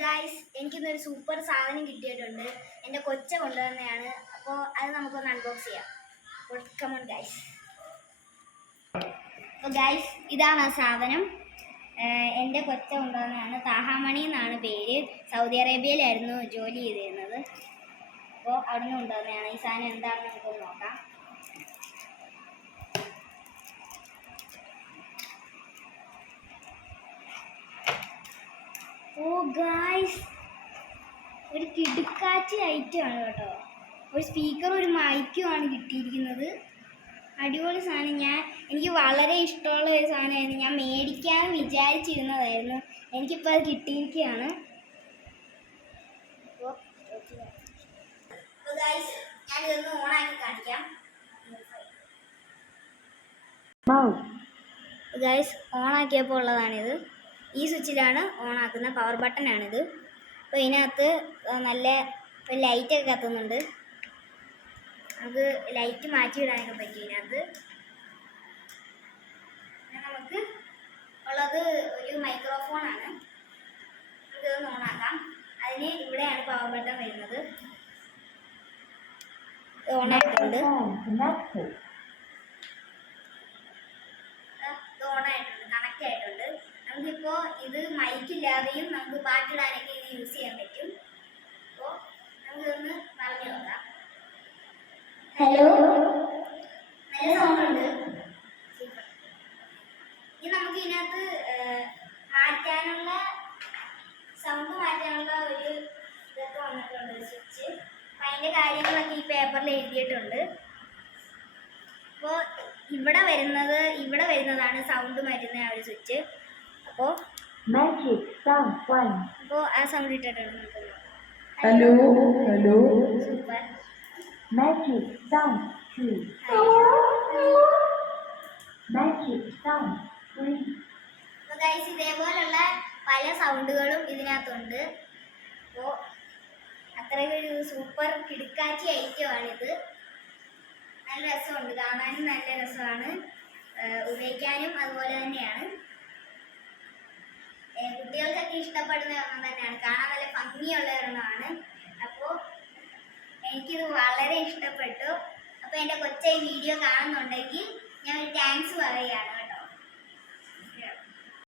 Guys, എനിക്കിന്നൊരു super സാധനം കിട്ടിയിട്ടുണ്ട്. എൻ്റെ കൊച്ച കൊണ്ടുവന്നതാണ്. അപ്പോൾ അത് നമുക്കൊന്ന് അൺബോക്സ് ചെയ്യാം. അപ്പോൾ കമോൺ ഗായ്സ്. അപ്പോൾ ഗായ്സ്, ഇതാണ് ആ സാധനം. എൻ്റെ കൊച്ച കൊണ്ടുവന്നതാണ്. താഹാമണി എന്നാണ് പേര്. സൗദി അറേബ്യയിലായിരുന്നു ജോലി ചെയ്തിരുന്നത്. അപ്പോൾ അവിടെ നിന്ന് കൊണ്ടുവന്നതാണ്. ഈ സാധനം എന്താണെന്ന് നമുക്കൊന്ന് നോക്കാം. ഓ ഗായ്സ്, ഒരു കിടുക്കാച്ചി ഐറ്റമാണ് കേട്ടോ. ഒരു സ്പീക്കറും ഒരു മൈക്കുമാണ് കിട്ടിയിരിക്കുന്നത്. അടിപൊളി സാധനം. എനിക്ക് വളരെ ഇഷ്ടമുള്ള ഒരു സാധനമായിരുന്നു. ഞാൻ മേടിക്കാൻ വിചാരിച്ചിരുന്നതായിരുന്നു. എനിക്കിപ്പോൾ അത് കിട്ടിയിരിക്കുകയാണ്. അപ്പോൾ ഗായ്സ്, ഞാനിതൊന്ന് ഓണാക്കി കാണിക്കാം. ഗായ്സ്, ഓണാക്കിയപ്പോൾ ഉള്ളതാണിത്. ഈ സ്വിച്ചിലാണ് ഓണാക്കുന്ന പവർ ബട്ടനാണിത്. അപ്പോൾ ഇതിനകത്ത് നല്ല ലൈറ്റൊക്കെ കത്തുന്നുണ്ട്. നമുക്ക് ലൈറ്റ് മാറ്റിയിടാനൊക്കെ പറ്റും ഇതിനകത്ത്. നമുക്ക് ഉള്ളത് ഒരു മൈക്രോഫോണാണ്. നമുക്കിതൊന്ന് ഓണാക്കാം. അതിന് ഇവിടെയാണ് പവർ ബട്ടൺ വരുന്നത്. ഓണായിട്ടുണ്ട്. ഓണായിട്ടുണ്ട്, കണക്റ്റ് ആയിട്ടുണ്ട്. നമുക്കിപ്പോൾ ഇത് മൈക്കില്ലാതെയും നമുക്ക് പാട്ടിടാനൊക്കെ ഇത് യൂസ് ചെയ്യാൻ പറ്റും. അപ്പോൾ നമുക്കിതൊന്ന് പറഞ്ഞു നോക്കാം. ഹലോ, നല്ല സൗണ്ട് ഉണ്ട്. ഇത് നമുക്ക് ഇതിനകത്ത് മാറ്റാനുള്ള സൗണ്ട് മാറ്റാനുള്ള ഒരു ഇതൊക്കെ വന്നിട്ടുണ്ട്, സ്വിച്ച്. അപ്പം അതിൻ്റെ കാര്യങ്ങളൊക്കെ ഈ പേപ്പറിൽ എഴുതിയിട്ടുണ്ട്. അപ്പോൾ ഇവിടെ വരുന്നതാണ് സൗണ്ട് മാറ്റുന്ന ആ ഒരു സ്വിച്ച്. അപ്പോൾ ആ സൗണ്ട് ഇട്ടിട്ടുണ്ട്. Hello hello super. Magic sound 2 magic sound 3. അപ്പോൾ ഗൈസ്, ഇതേപോലുള്ള പല സൗണ്ടുകളും ഇതിനകത്തുണ്ട്. അപ്പോൾ അത്രയൊരു സൂപ്പർ കിടുക്കാച്ചി ഐറ്റമാണിത്. നല്ല രസമുണ്ട്, കാണാനും നല്ല രസമാണ്, ഉപയോഗിക്കാനും അതുപോലെ തന്നെയാണ്. കുട്ടികൾക്കൊക്കെ ഇഷ്ടപ്പെടുന്ന ഒരെണ്ണം തന്നെയാണ്. കാണാൻ നല്ല ഭംഗിയുള്ള ഒരെണ്ണമാണ്. അപ്പോൾ എനിക്കിത് വളരെ ഇഷ്ടപ്പെട്ടു. അപ്പോൾ എൻ്റെ കൊച്ച ഈ വീഡിയോ കാണുന്നുണ്ടെങ്കിൽ ഞാൻ ഒരു താങ്ക്സ് പറയുകയാണ്.